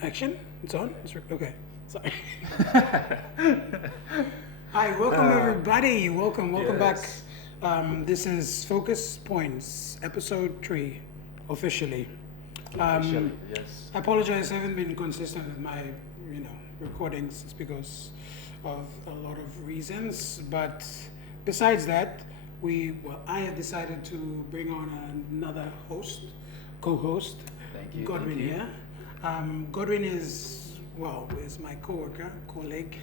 Action? It's on? Okay. Sorry. Hi, welcome everybody. Welcome back. Yes. This is Focus Points, episode 3, officially. Officially, yes. I apologize, I haven't been consistent with my, recordings. It's because of a lot of reasons. But besides that, I have decided to bring on another co-host, Thank you. Godwin thank you. here. Godwin is my colleague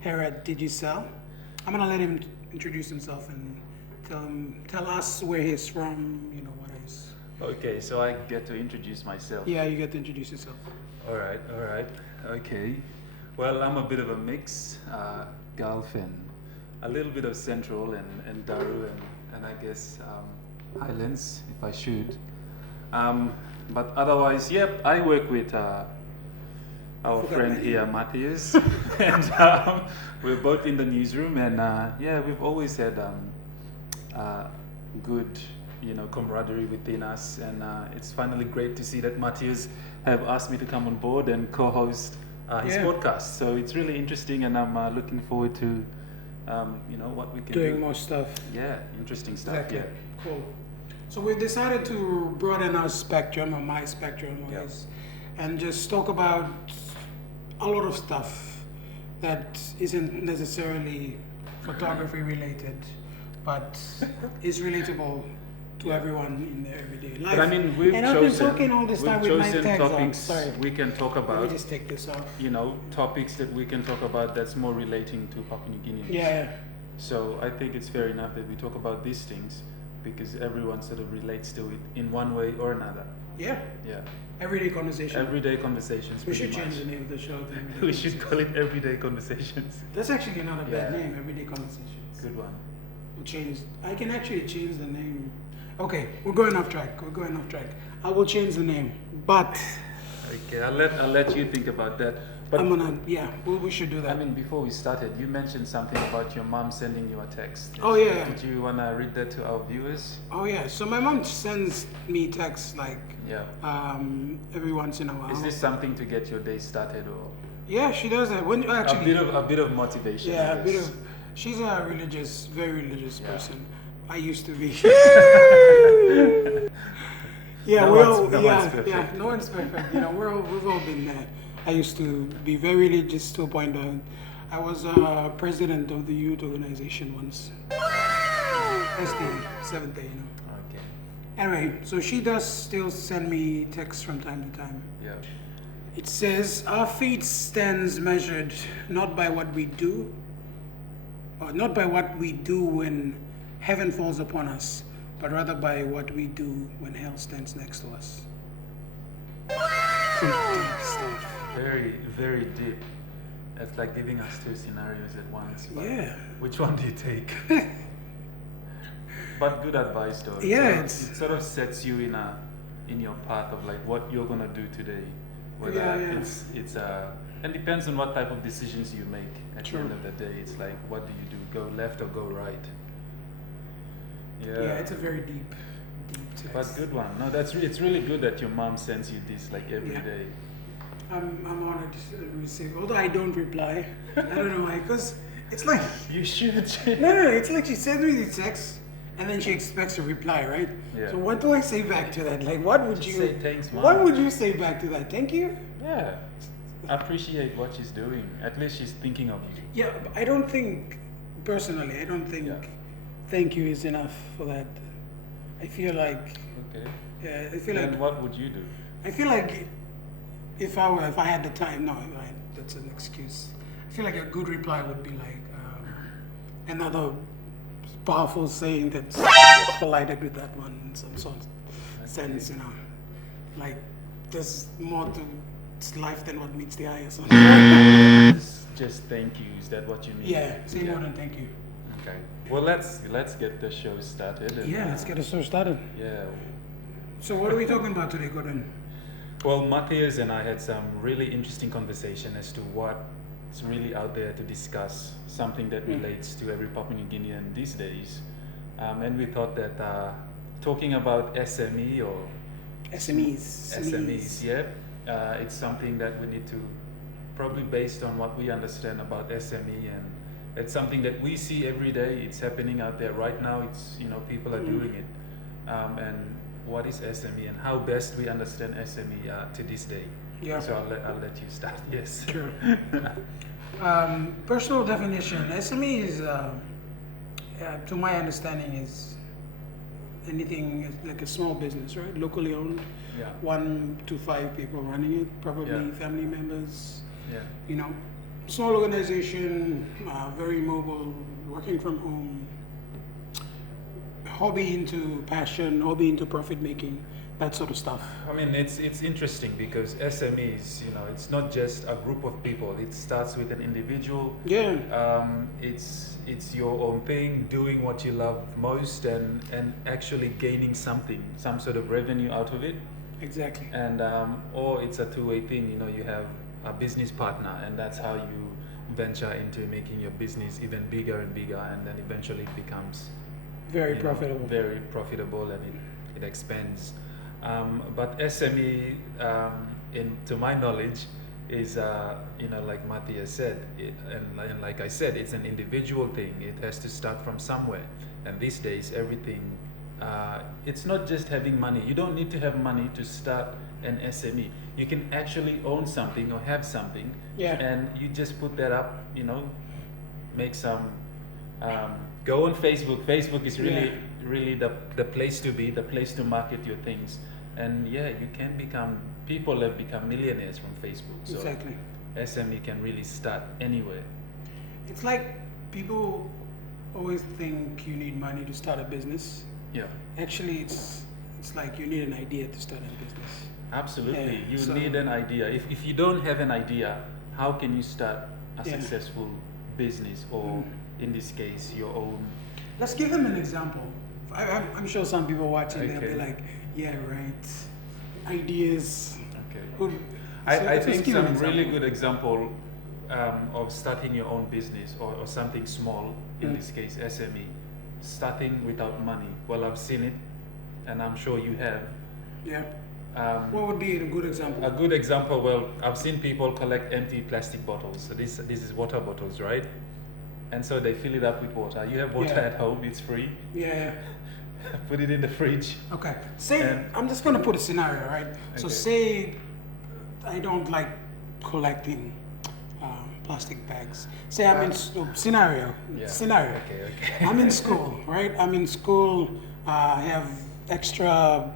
here at Digicel. I'm gonna let him introduce himself and tell us where he's from, what he's. Okay, so I get to introduce myself. Yeah, you get to introduce yourself. All right. Okay. Well, I'm a bit of a mix, Gulf and a little bit of Central and Daru and I guess Highlands, if I should. But otherwise, yep, I work with our friend here, Matthias, and we're both in the newsroom, and we've always had good, camaraderie within us, and it's finally great to see that Matthias have asked me to come on board and co-host his podcast. So it's really interesting, and I'm looking forward to, what we can do. Doing more stuff. Yeah, interesting stuff. Exactly. Yeah. Cool. So we've decided to broaden our spectrum, or my spectrum, and just talk about a lot of stuff that isn't necessarily photography related, but is relatable to everyone in their everyday life. But I mean, we've I've chosen, been talking all this time with my tags on. topics Sorry. we can talk Let me about. just take this off. Topics that we can talk about that's more relating to Papua New Guineans. Yeah. So I think it's fair enough that we talk about these things because everyone sort of relates to it in one way or another. Yeah. Yeah. Everyday conversation. Everyday conversations. We should pretty change much. the name of the show. to Everyday We should Conversations. call it Everyday Conversations. That's actually not a bad Yeah. name. Everyday Conversations. Good one. We'll change. I can actually change the name. Okay, we're going off track. I will change the name, but Okay, I'll let you think about that. But I'm gonna. Yeah, we should do that. I mean, before we started, you mentioned something about your mom sending you a text. Oh, yeah. Did you wanna read that to our viewers? Oh yeah. So my mom sends me texts like Yeah. every once in a while. Is this something to get your day started, or Yeah, she does that. When actually. a bit of motivation? Yeah, I a bit guess. of. She's a very religious Yeah. person. I used to be. No one's perfect. No one's perfect. We've all been there. I used to be very religious to a point that I was president of the youth organization once. SD, 7th day, Okay. Anyway, so she does still send me texts from time to time. Yeah. It says, our fate stands measured not by what we do, or not by what we do when heaven falls upon us, but rather by what we do when hell stands next to us. Some deep stuff. Very, very deep. It's like giving us two scenarios at once. But Yeah. Which one do you take? But good advice, though. Yeah, It sort of sets you in your path of like what you're gonna do today. Whether Yeah. it's and depends on what type of decisions you make. At True. the end of the day, it's like what do you do? Go left or go right? Yeah, it's a very deep text. But good one. No, it's really good that your mom sends you this like every Yeah. day. I'm honored to receive, although I don't reply. I don't know why, because it's like, You should. no, it's like she sends me the text, and then she expects a reply, right? Yeah. So what do I say back to that? Like, what would Just you say thanks, Mom. What would you say back to that? Thank you. Yeah. Appreciate what she's doing. At least she's thinking of you. Yeah, but I don't think personally. I don't think Yeah. thank you is enough for that. I feel like Okay. I feel Then like what would you do? I feel like if I had the time, no, that's an excuse. I feel like a good reply would be like another powerful saying that's collided with that one in some sort of sense, like there's more to life than what meets the eye or something. Just thank you. Is that what you mean? Yeah, say more than thank you. Okay. Well, let's get the show started. And, Yeah, let's get the show started. Yeah. So what are we talking about today, Gordon? Well, Matthias and I had some really interesting conversation as to what's really out there to discuss, something that relates to every Papua New Guinean these days. And we thought that talking about SME or SMEs. SMEs, yeah, it's something that we need to, probably based on what we understand about SME, and it's something that we see every day. It's happening out there right now. It's, people are doing it. And what is SME and how best we understand SME to this day? Yeah. So I'll let you start. Yes. Sure. Personal definition. SME is, to my understanding, is anything like a small business, right? Locally owned. Yeah. 1 to 5 people running it, probably Yeah. family members. Yeah. Small organization, very mobile, working from home, hobby into passion, hobby into profit making, that sort of stuff. I mean, it's interesting because SMEs, it's not just a group of people. It starts with an individual. Yeah. It's your own thing, doing what you love most, and actually gaining something, some sort of revenue out of it. Exactly. And or it's a two-way thing. You have a business partner, and that's how you venture into making your business even bigger and bigger, and then eventually it becomes Very profitable. Very profitable, and it expands. But SME, to my knowledge, is like Matthias said, and like I said, it's an individual thing. It has to start from somewhere, and these days everything. It's not just having money. You don't need to have money to start an SME. You can actually own something or have something, and you just put that up. Make some. Go on Facebook. Facebook is really the place to be, the place to market your things, and you can become. People have become millionaires from Facebook. So Exactly. SME can really start anywhere. It's like people always think you need money to start a business. Yeah. Actually, it's like you need an idea to start a business. Absolutely. Yeah, You so- need an idea. If you don't have an idea, how can you start a Yeah. successful business, or in this case, your own? Let's give them an example. I'm sure some people watching, they'll be Okay. like, yeah, right. Ideas. Okay. Who- I let's think give an some really example. good example of starting your own business, or something small, in this case SME, starting without money. Well, I've seen it, and I'm sure you have. Yeah. What would be a good example? A good example, well, I've seen people collect empty plastic bottles. So this is water bottles, right? And so they fill it up with water. You have water Yeah. at home, it's free. Yeah. Put it in the fridge. Okay. Say, And- I'm just going to put a scenario, right? So Okay. say I don't like collecting plastic bags. Say I'm in scenario. Yeah. Scenario. Okay. I'm in school, right? I'm in school. I have extra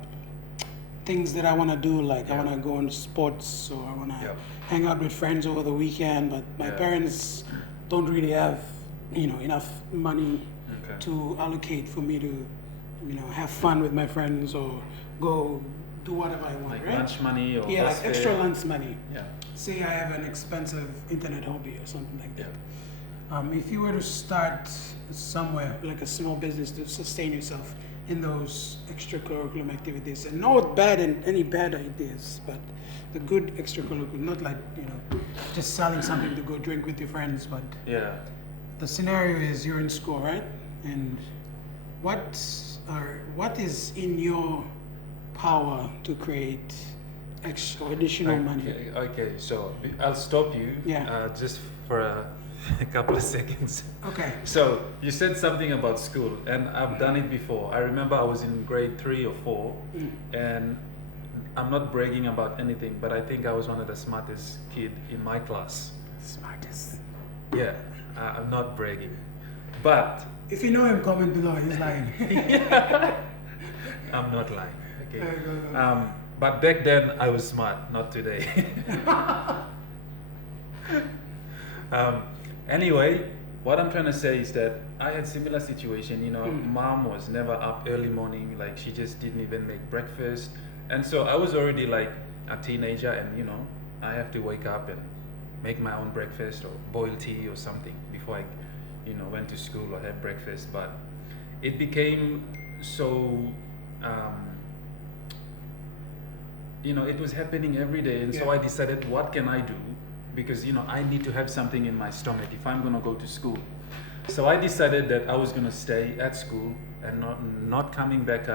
things that I want to do, like I want to go on sports, or I want to Yep. hang out with friends over the weekend. But my Yeah. parents don't really have, enough money Okay. to allocate for me to, have fun with my friends or go do whatever I want, Like right? lunch money, or Yeah, bus like extra fare. lunch money. Yeah. Say I have an expensive internet hobby or something like that. Yeah. If you were to start somewhere, like a small business, to sustain yourself in those extracurricular activities, and not bad and any bad ideas, but the good extracurricular, not like, just selling something to go drink with your friends, but Yeah. the scenario is you're in school, right? And what is in your power to create extra additional money? Okay, so I'll stop you Yeah. just for a couple of seconds. Okay. So you said something about school, and I've done it before. I remember I was in grade 3 or 4, and I'm not bragging about anything, but I think I was one of the smartest kid in my class. Smartest. Yeah, I'm not bragging, but If you know him, comment below. He's lying. I'm not lying. Okay. Go. But back then I was smart, not today. Anyway, what I'm trying to say is that I had similar situation. Mom was never up early morning. Like, she just didn't even make breakfast, and so I was already like a teenager, and I have to wake up and make my own breakfast or boil tea or something before I went to school or had breakfast. But it became so it was happening every day, and so Yeah. I decided, what can I do? Because I need to have something in my stomach if I'm going to go to school. So I decided that I was going to stay at school and not coming back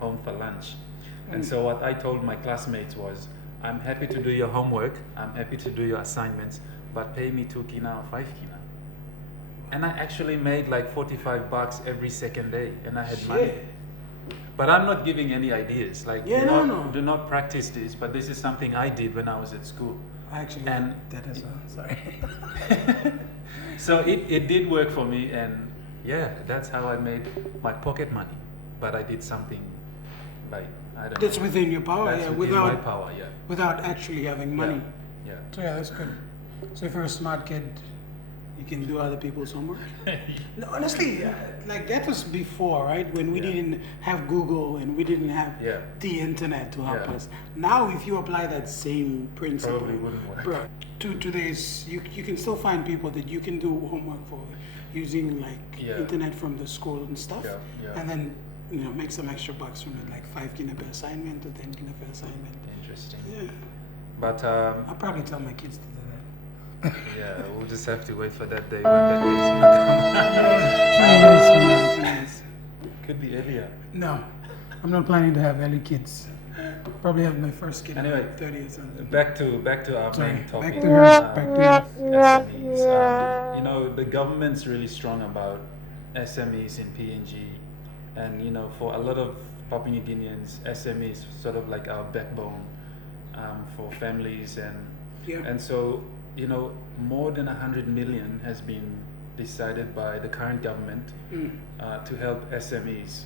home for lunch. And so what I told my classmates was, I'm happy to do your homework. I'm happy to do your assignments, but pay me 2 kina or 5 kina. And I actually made like $45 every second day, and I had money. Shit. But I'm not giving any ideas. Like, Yeah, no. do not practice this. But this is something I did when I was at school. I actually And that as well. Sorry. So it did work for me, and yeah, that's how I made my pocket money. But I did something like, I don't That's know. within your power, That's yeah. within my Without power, yeah. without actually having money. Yeah. So yeah, that's good. So if you're a smart kid, you can do other people's homework. No, honestly, like that was before, right? When we Yeah. didn't have Google and we didn't have Yeah. the internet to help Yeah. us. Now, if you apply that same principle, Probably wouldn't work. bro, to today's, you can still find people that you can do homework for using like Yeah. internet from the school and stuff, Yeah, yeah. and then make some extra bucks from it, like 5 kina per assignment or 10 kina per assignment. Interesting. Yeah, But I'll probably tell my kids to do that. yeah, we'll just have to wait for that day when that day is gonna come. 20 years. Could be earlier. No, I'm not planning to have early kids. Probably have my first kid Anyway, at 30 or something. Back to our Sorry, main topic. back to yours. Back to yours. SMEs. You know, the government's really strong about SMEs in PNG, and you know, for a lot of Papua New Guineans, SMEs sort of like our backbone for families, Yeah. and so you know, more than 100 million has been decided by the current government to help SMEs.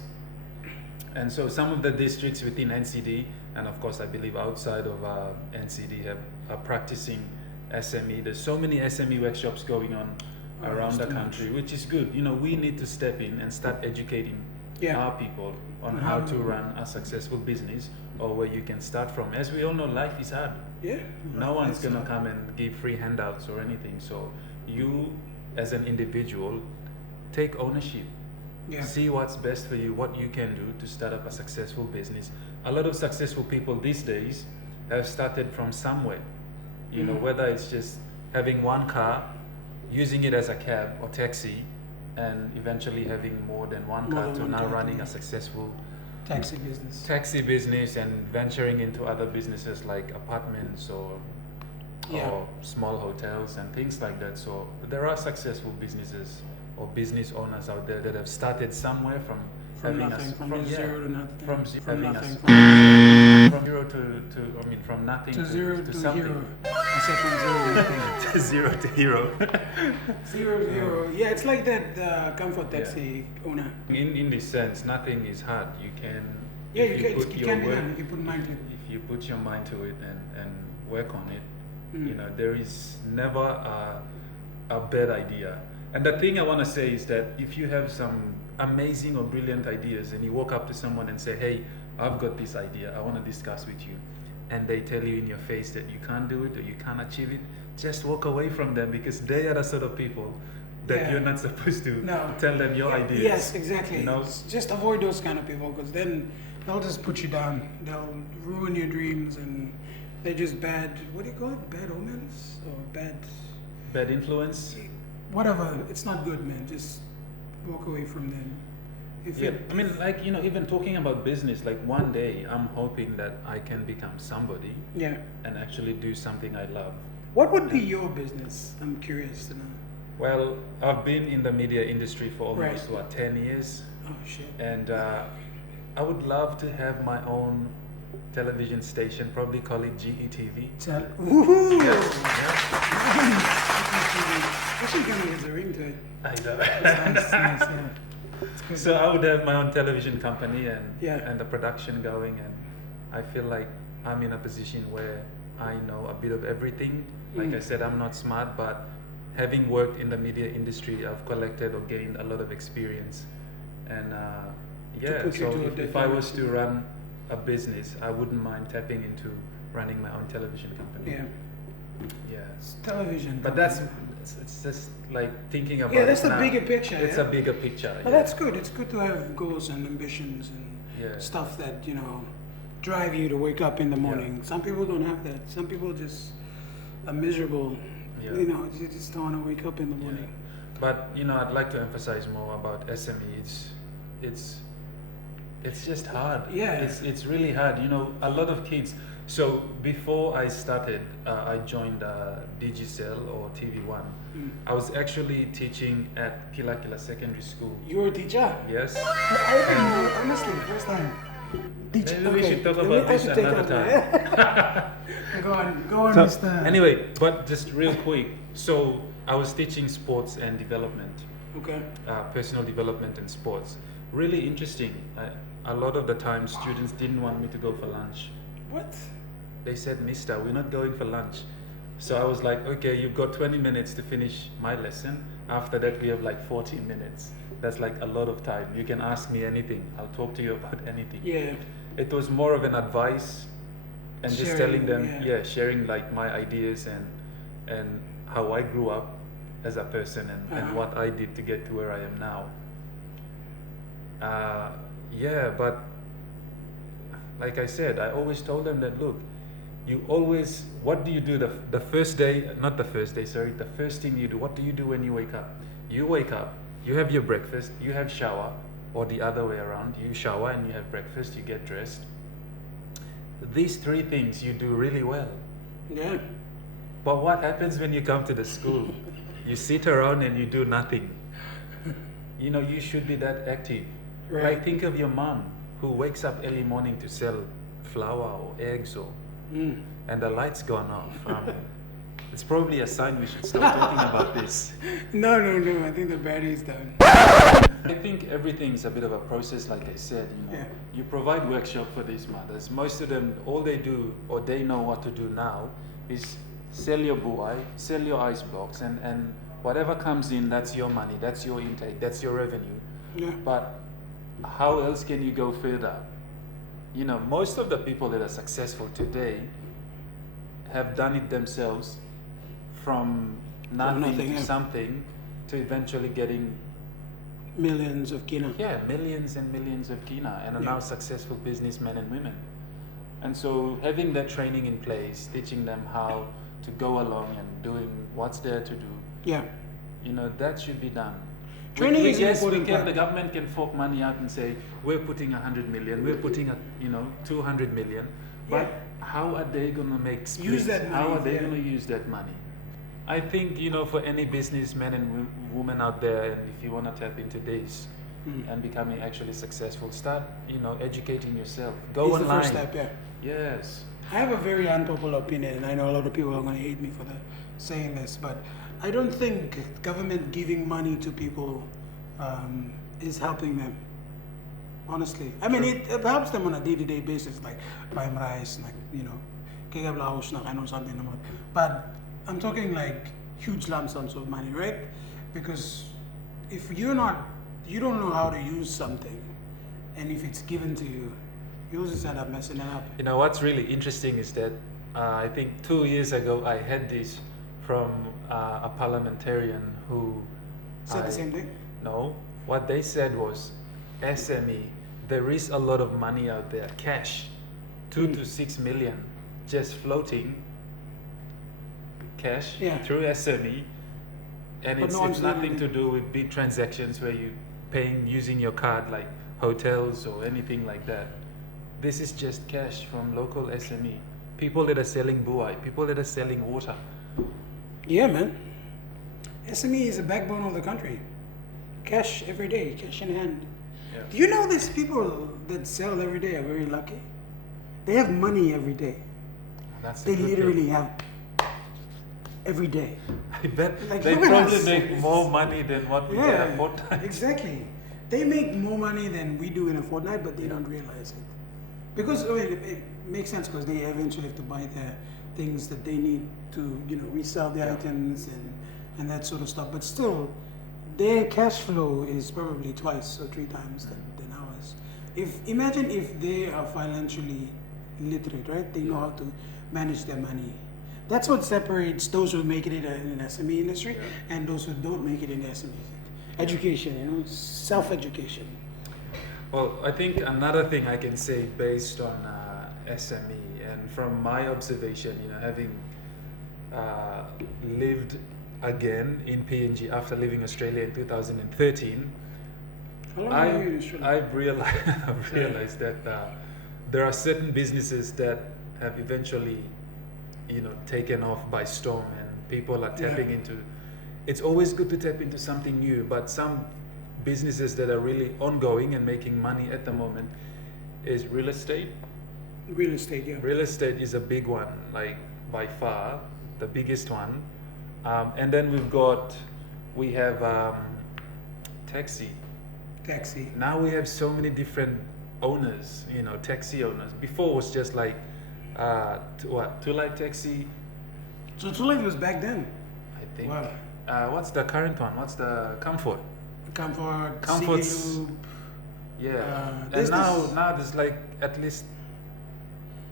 And so some of the districts within NCD, and of course I believe outside of NCD, are practicing SME. There's so many SME workshops going on around the too much. country, which is good. You know, we need to step in and start educating Yeah. our people on On how how to to- run a successful business, or where you can start from. As we all know, life is hard. Yeah. No one's That's- gonna come and give free handouts or anything. So you, as an individual, take ownership. Yeah. See what's best for you, what you can do to start up a successful business. A lot of successful people these days have started from somewhere. You know, whether it's just having one car, using it as a cab or taxi, and eventually having more than one More car than to one now car, running yeah. a successful Taxi business. taxi business and venturing into other businesses like apartments or small hotels and things like that. So there are successful businesses or business owners out there that have started somewhere from From having nothing, from yeah, zero to nothing. from From having nothing. from zero to I mean from nothing To zero to something. hero. I said from zero to nothing. To zero to hero. Zero to hero. Yeah, it's like that comfort taxi owner. In this sense, nothing is hard. You can Yeah, if you put can, it your can be work- done if you put mind to it. if you put your mind to it and work on it, you know, there is never a bad idea. And the thing I want to say is that if you have some amazing or brilliant ideas and you walk up to someone and say, hey, I've got this idea, I want to discuss with you, and they tell you in your face that you can't do it or you can't achieve it, just walk away from them, because they are the sort of people that Yeah. you're not supposed to No. tell them your ideas. Yes, exactly. You know? Just avoid those kind of people, because then they'll just put you down. They'll ruin your dreams, and they're just bad. What do you call it? Bad omens or bad? Bad influence. Whatever. It's not good, man. Just walk away from them. If Yeah, it, I mean, like, you know, even talking about business, like one day I'm hoping that I can become somebody yeah. and actually do something I love. What would be your business? I'm curious to know. Well, I've been in the media industry for almost, Right. 10 years? Oh shit. And I would love to have my own television station, probably call it GETV. Woohoo! Yeah. Actually, kind of has a ring to it. I know. Nice, nice, yeah. It's good. So I would have my own television company and Yeah. and the production going, and I feel like I'm in a position where I know a bit of everything. Like I said, I'm not smart, but having worked in the media industry, I've collected or gained a lot of experience. And yeah, put you so to a if I was different- to run a business, I wouldn't mind tapping into running my own television company. Yeah. Yeah. It's television. But that's it's just like thinking about Yeah, that's it the now. bigger picture. It's yeah? a bigger picture. But yeah. that's good. It's good to have goals and ambitions and Yeah. stuff that, drive you to wake up in the morning. Some people don't have that. Some people just are miserable. Yeah. You just don't want to wake up in the morning. But I'd like to emphasize more about SME. It's It's just hard. Yeah. It's really hard. You know, a lot of kids. So before I started, I joined Digicel or TV1. I was actually teaching at Kila Kila Secondary School. You're a teacher? Yes. I didn't know, honestly, first time. Maybe we should talk about I this should take another that. time. Go on, So, Mr. anyway, but just real quick. So I was teaching sports and development, Okay. personal development and sports. Really interesting. A lot of the time, students didn't want me to go for lunch. What? They said, "Mister, we're not going for lunch." So I was like, "Okay, you've got 20 minutes to finish my lesson. After that, we have like 14 minutes. That's like a lot of time. You can ask me anything. I'll talk to you about anything." Yeah. It was more of an advice and just Sharing, telling them, yeah. sharing like my ideas and how I grew up as a person and what I did to get to where I am now. But like I said, I always told them that, look, what do you do the first day, not the first day, sorry, the first thing you do, what do you do when you wake up? You wake up, you have your breakfast, you have shower, or the other way around, you shower and you have breakfast, you get dressed. These three things you do really well. Yeah. But what happens when you come to the school? You sit around and you do nothing. You know, you should be that active. Right. Like, think of your mom who wakes up early morning to sell flour or eggs and the light's gone off. It's probably a sign we should stop talking about this. No. I think the battery's done. I think everything's a bit of a process, like I said, you know. Yeah. You provide workshop for these mothers. Most of them, all they do, or they know what to do now, is sell your buai, sell your ice blocks, and whatever comes in, that's your money, that's your intake, that's your revenue. Yeah. But how else can you go further? You know, most of the people that are successful today have done it themselves from nothing to yeah. something to eventually getting Millions of kina. millions and millions of kina and are Yeah. now successful businessmen and women. And so having that training in place, teaching them how to go along and doing what's there to do, Yeah. you know, that should be done. Training is an yes, important part. the government can fork money out and say, we're putting 100 million, we're putting 200 million, but Yeah. how are they going to make splits? that How money, are they yeah. going to use that money? I think, you know, for any businessman and woman out there, and if you want to tap into this and becoming actually successful, start, you know, educating yourself. Go It's online. the first step, yeah. Yes. I have a very unpopular opinion, and I know a lot of people are going to hate me for saying this, but I don't think government giving money to people is helping them. Honestly, I mean, it helps them on a day-to-day basis, like buying rice, like, you know, kaya blaus na kano something naman. But I'm talking like huge lump sums of money, right? Because if you don't know how to use something, and if it's given to you, you'll just end up messing it up. You know, what's really interesting is that I think 2 years ago I had this from a parliamentarian who Said the same thing? No, what they said was SME. There is a lot of money out there, cash, 2 to 6 million, just floating cash Yeah. through SME, and But it's, no one's it's doing nothing to anything. do with big transactions where you paying using your card like hotels or anything like that. This is just cash from local SME, people that are selling buai, people that are selling water. Yeah, man. SME is the backbone of the country. Cash every day, cash in hand. Yeah. Do you know these people that sell every day are very lucky? They have money every day. That's a They good thing. literally have every day. I bet Like, they look at probably us. make more money than what we get a fortnight. exactly. They make more money than we do in a fortnight, but they don't realize it. Because I mean, it makes sense because they eventually have to buy their things that they need to, you know, resell their items and that sort of stuff. But still, their cash flow is probably twice or three times than ours. Imagine if they are financially literate, right? They know how to manage their money. That's what separates those who make it in the SME industry and those who don't make it in the SME. Education, you know, self-education. Well, I think another thing I can say based on SME and from my observation, you know, having lived again in PNG after leaving Australia in 2013, How long are you in Australia? I've realized that there are certain businesses that have eventually, taken off by storm, and people are tapping into. It's always good to tap into something new, but some businesses that are really ongoing and making money at the moment is real estate. Real estate, yeah. Real estate is a big one, like by far the biggest one. And then we have taxi. Taxi. Now we have so many different owners, taxi owners. Before it was just like, Two Light Taxi, So Too Late was back then. I think. Wow. What's the current one? What's the Comfort? Comfort's. City Loop. Yeah. And there's now there's like at least,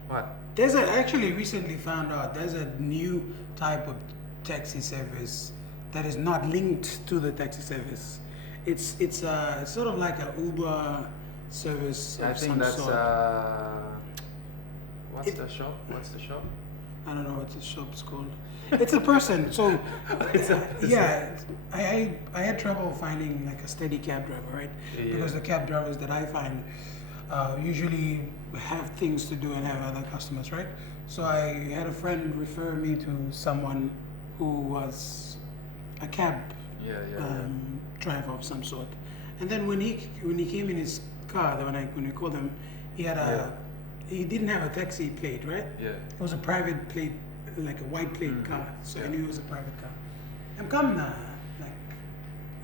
what? Actually recently found out there's a new type of taxi service that is not linked to the taxi service. It's sort of like an Uber service I of think some that's sort. What's the shop? What's the shop? I don't know what the shop's called. It's a person. So It's a person. yeah, I had trouble finding like a steady cab driver, right? Yeah. Because the cab drivers that I find usually have things to do and have other customers, right? So I had a friend refer me to someone who was a cab driver of some sort. And then when he came in his car, when we called him, he didn't have a taxi plate, right? Yeah. It was a private plate, like a white plate car. So I knew it was a private car. I'm coming, like,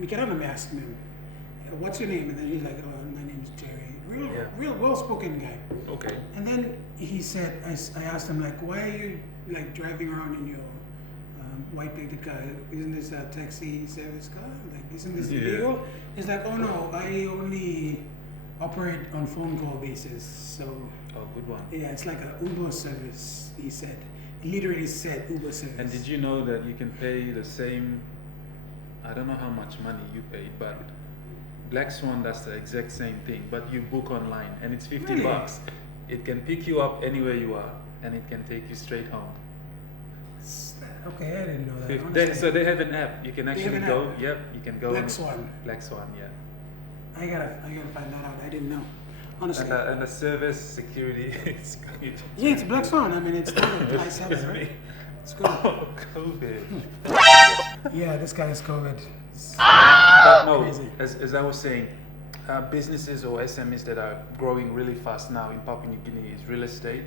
Mikarana me asked him, what's your name? And then he's like, oh, my name is Jerry. Real well-spoken guy. Okay. And then he said, I asked him, like, why are you like driving around in your white plated car? Isn't this a taxi service car? Like, isn't this illegal? He's like, oh no, I only operate on phone call basis. So Oh, good one. yeah, it's like an Uber service. He said, he literally said Uber service. And did you know that you can pay the same? I don't know how much money you paid, but Black Swan does the exact same thing, but you book online and it's $50. Really? It can pick you up anywhere you are and it can take you straight home. Okay, I didn't know that. So they have an app. You can actually have an go. app? Yep, you can go. Black Swan. Black Swan, yeah. I gotta find that out. I didn't know. Honestly. And the service security is good. Yeah, it's Black Swan. I mean, it's good. I said it, right? It's good. Oh, COVID. Yeah, this guy is COVID. But no, Crazy. as I was saying, businesses or SMEs that are growing really fast now in Papua New Guinea is real estate.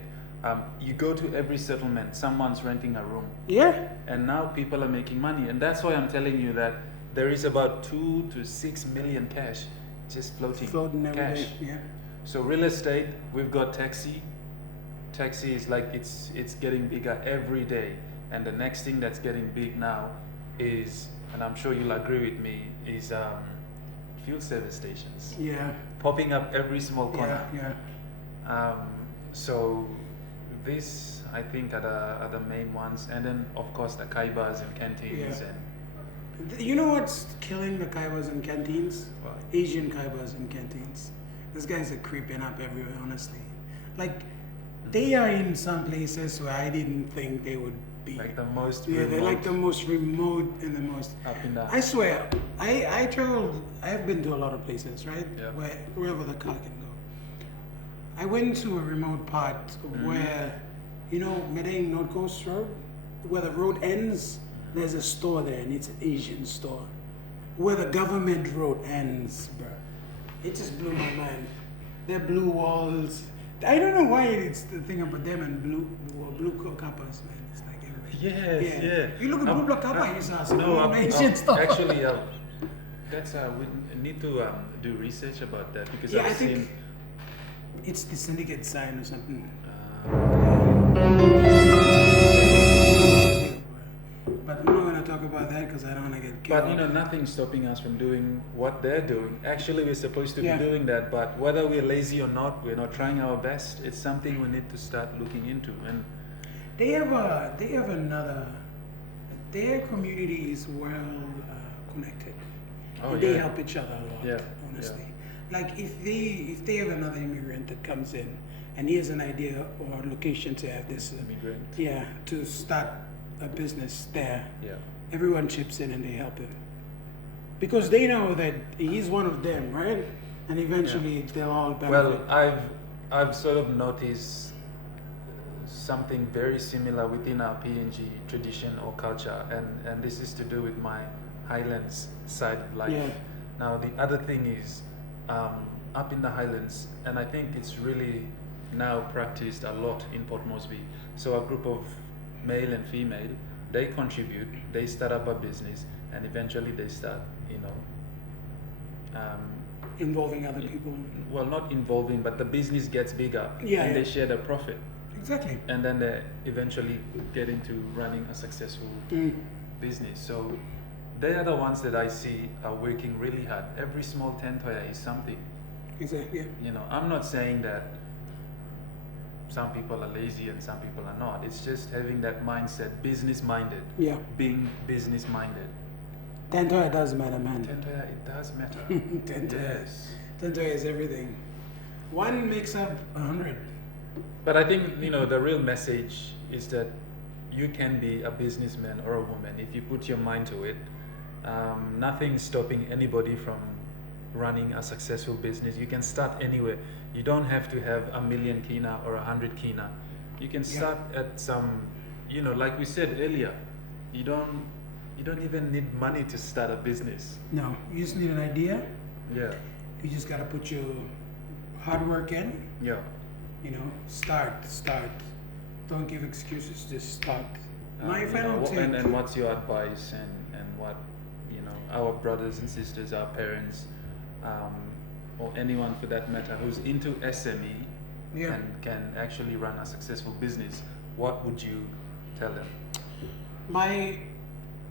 You go to every settlement, someone's renting a room. Yeah. And now people are making money. And that's why I'm telling you that there is about 2 to 6 million cash just floating every cash. day. Yeah. So real estate, we've got taxi. Taxi is like it's getting bigger every day. And the next thing that's getting big now is, and I'm sure you'll agree with me, is fuel service stations. Yeah. Popping up every small corner. Yeah. So these, I think, are the main ones. And then, of course, the kaibas and canteens. Yeah. And You know what's killing the kaibas and canteens? What? Asian kaibas and canteens. These guys are creeping up everywhere, honestly. Like, they are in some places where I didn't think they would be. like the most Yeah, they're like the most remote and the most. up and down. I swear, I traveled. I've been to a lot of places, right? Yeah. Wherever the car can go. I went to a remote part where, Medang North Coast Road, where the road ends. There's a store there, and it's an Asian store. Where the government road ends, bro. It just blew my mind. They're blue walls. I don't know why it's the thing about them and blue kappas, man. It's like everywhere. Yes, yeah. You look at blue black kappa, you saw some No, Asian stuff. actually, that's we need to do research about that because Yeah, I've I think seen. it's the syndicate sign or something. But I'm not gonna talk about that because I don't wanna get killed. But nothing's stopping us from doing what they're doing. Actually, we're supposed to Yeah. be doing that, but whether we're lazy or not, we're not trying our best. It's something we need to start looking into. And They have another. Their community is well connected. Oh, And they yeah. help each other a lot. Yeah, Honestly, like if they have another immigrant that comes in and he has an idea or location to have this, immigrant. to start a business there, Yeah. everyone chips in and they help him. because they know that he's one of them, right? And eventually they'll all benefit. Well, I've sort of noticed something very similar within our PNG tradition or culture, and this is to do with my Highlands side of life. Yeah. Now the other thing is, up in the Highlands, and I think it's really now practiced a lot in Port Moresby. So a group of male and female, they contribute, they start up a business, and eventually they start, Involving other people. well, not involving, but the business gets bigger, and they share the profit, Exactly. and then they eventually get into running a successful business. So they are the ones that I see are working really hard. Every small tentoya is something. Exactly. Yeah. I'm not saying that some people are lazy and some people are not. It's just having that mindset, business minded. Yeah. Being business minded. Tentoya does matter, man. Tentoya, it does matter. Tentoya. Yes. Tentoya is everything. One makes up 100. But I think, the real message is that you can be a businessman or a woman if you put your mind to it. Nothing's stopping anybody from running a successful business. You can start anywhere. You don't have to have 1 million kina or 100 kina. You can start at some, like we said earlier, you don't even need money to start a business. No, you just need an idea. Yeah. You just gotta put your hard work in. Yeah. Start. Don't give excuses, just start. My You final know, take. and what's your advice and what our brothers and sisters, our parents, or anyone for that matter who's into SME and can actually run a successful business, what would you tell them? My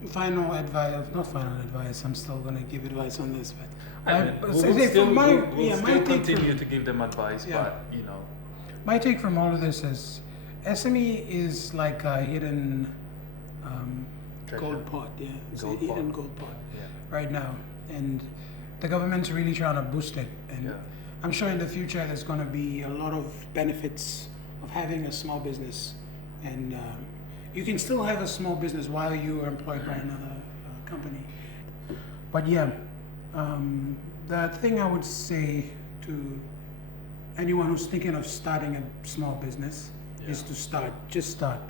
final advice, not final advice, I'm still gonna give advice on this, but We'll still continue to give them advice, but my take from all of this is SME is like a hidden gold pot. Yeah, it's a hidden gold pot right now, and the government's really trying to boost it. And I'm sure in the future there's going to be a lot of benefits of having a small business, and you can still have a small business while you are employed by another company. But the thing I would say to anyone who's thinking of starting a small business is to start. Just start.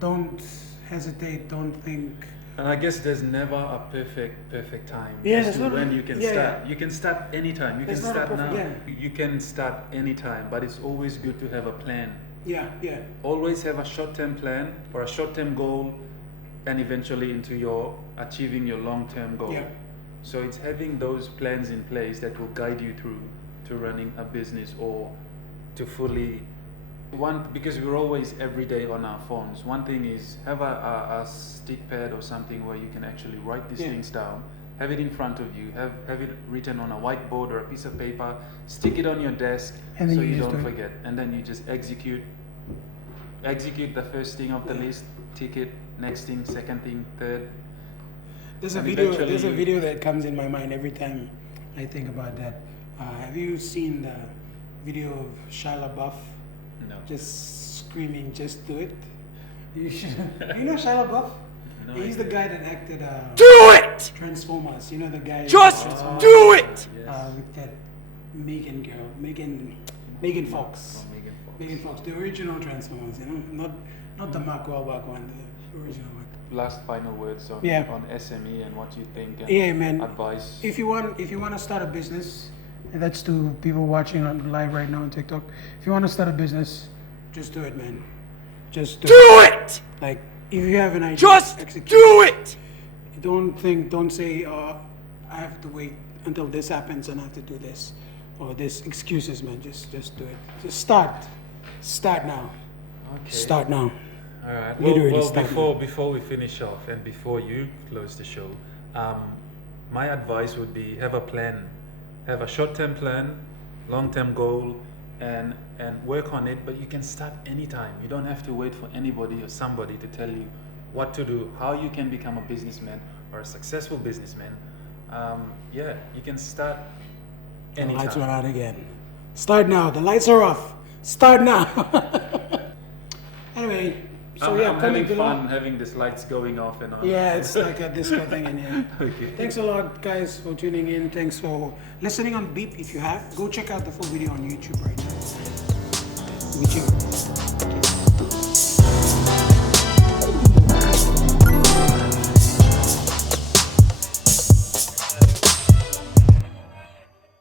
Don't hesitate. Don't think. And I guess there's never a perfect time as to when you can start. You can start anytime. You can start now. Yeah. You can start anytime, but it's always good to have a plan. Yeah. Always have a short-term plan or a short-term goal, and eventually into your achieving your long-term goal. Yeah. So it's having those plans in place that will guide you through to running a business or to fully because we're always every day on our phones. One thing is have a stick pad or something where you can actually write these things down, have it in front of you, have it written on a whiteboard or a piece of paper, stick it on your desk so you don't forget, and then you just execute the first thing of the list, tick it, next thing, second thing, third. There's a video that comes in my mind every time I think about that. Have you seen the video of Shia LaBeouf? No. Just screaming, just do it. You should. You know Shia LaBeouf? No, He's the guy that acted Do it! Transformers. You know the guy. Just Transformers, do it! Yes. with that Megan Fox. Megan Fox. Megan Fox, the original Transformers. Not the Mark Wahlberg one, the original one. Last final words on SME and what you think and man. advice. If you want to start a business, and that's to people watching on live right now on TikTok. If you want to start a business, just do it, man. Just do it! Like if you have an idea, Just execute. do it! Don't say, I have to wait until this happens and I have to do this or this. Excuses, man. Just do it. Just start now. Okay. Start now. All right. Literally Well, start before we finish off and before you close the show, my advice would be have a plan, have a short-term plan, long-term goal, and work on it. But you can start anytime. You don't have to wait for anybody or somebody to tell you what to do, how you can become a businessman or a successful businessman. You can start anytime. The lights went out again. Start now. The lights are off. Start now. Anyway, So I'm yeah, having comment below. fun having these lights going off and on. Yeah, it's like a disco thing in here. Okay. Thanks a lot, guys, for tuning in. Thanks for listening on Beep. If you have, go check out the full video on YouTube right now. We chill.